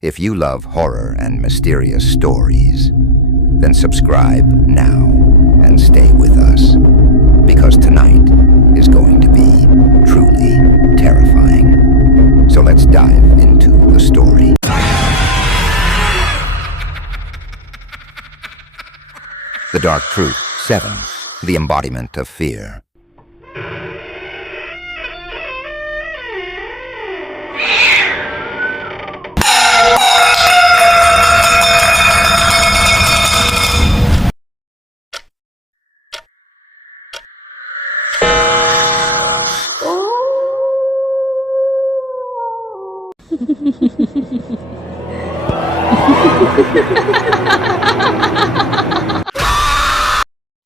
If you love horror and mysterious stories, then subscribe now and stay with us, because tonight is going to be truly terrifying. So let's dive into the story. The Dark Truth 7, the embodiment of fear.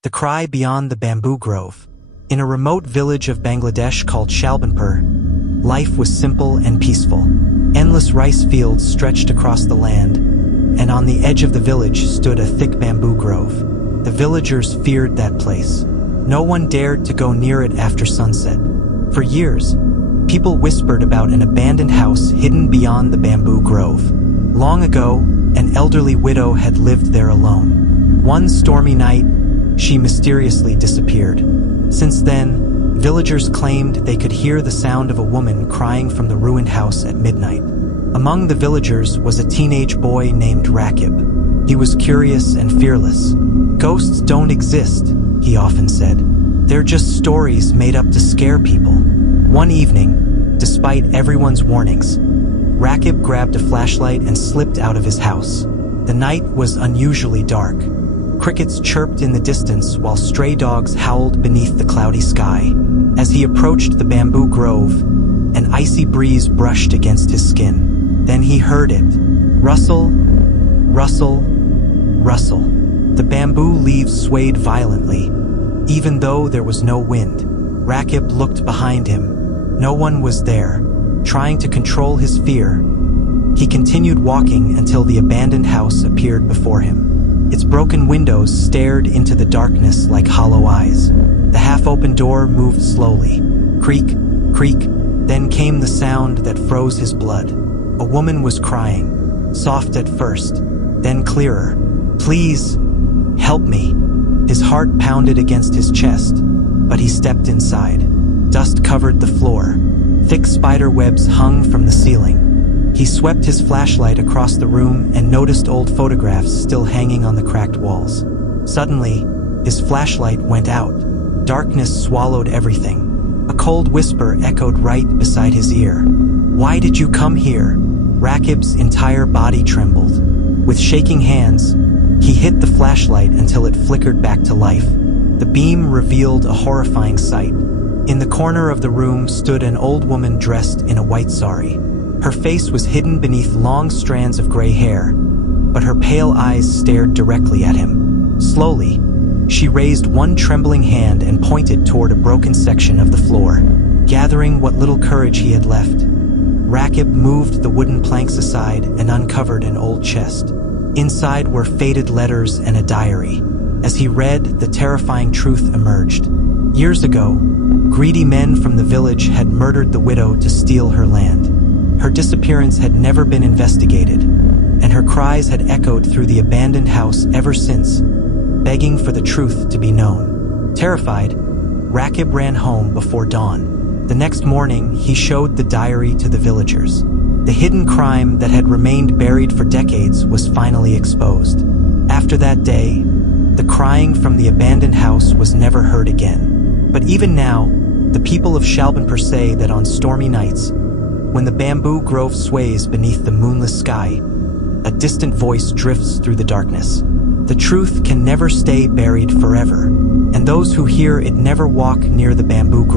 The Cry Beyond the Bamboo Grove. In a remote village of Bangladesh called Shalbanpur, life was simple and peaceful. Endless rice fields stretched across the land, and on the edge of the village stood a thick bamboo grove. The villagers feared that place. No one dared to go near it after sunset. For years, people whispered about an abandoned house hidden beyond the bamboo grove. Long ago, an elderly widow had lived there alone. One stormy night, she mysteriously disappeared. Since then, villagers claimed they could hear the sound of a woman crying from the ruined house at midnight. Among the villagers was a teenage boy named Rakib. He was curious and fearless. "Ghosts don't exist," he often said. "They're just stories made up to scare people." One evening, despite everyone's warnings, Rakib grabbed a flashlight and slipped out of his house. The night was unusually dark. Crickets chirped in the distance while stray dogs howled beneath the cloudy sky. As he approached the bamboo grove, an icy breeze brushed against his skin. Then he heard it. Rustle, rustle, rustle. The bamboo leaves swayed violently, even though there was no wind. Rakib looked behind him. No one was there. Trying to control his fear, he continued walking until the abandoned house appeared before him. Its broken windows stared into the darkness like hollow eyes. The half-open door moved slowly. Creak, creak, then came the sound that froze his blood. A woman was crying, soft at first, then clearer. "Please, help me." His heart pounded against his chest, but he stepped inside. Dust covered the floor. Thick spider webs hung from the ceiling. He swept his flashlight across the room and noticed old photographs still hanging on the cracked walls. Suddenly, his flashlight went out. Darkness swallowed everything. A cold whisper echoed right beside his ear. "Why did you come here?" Rakib's entire body trembled. With shaking hands, he hit the flashlight until it flickered back to life. The beam revealed a horrifying sight. In the corner of the room stood an old woman dressed in a white sari. Her face was hidden beneath long strands of gray hair, but her pale eyes stared directly at him. Slowly, she raised one trembling hand and pointed toward a broken section of the floor. Gathering what little courage he had left, Rakib moved the wooden planks aside and uncovered an old chest. Inside were faded letters and a diary. As he read, the terrifying truth emerged. Years ago, greedy men from the village had murdered the widow to steal her land. Her disappearance had never been investigated, and her cries had echoed through the abandoned house ever since, begging for the truth to be known. Terrified, Rakib ran home before dawn. The next morning, he showed the diary to the villagers. The hidden crime that had remained buried for decades was finally exposed. After that day, the crying from the abandoned house was never heard again. But even now, the people of Shalbanpur say that on stormy nights, when the bamboo grove sways beneath the moonless sky, a distant voice drifts through the darkness. The truth can never stay buried forever, and those who hear it never walk near the bamboo grove.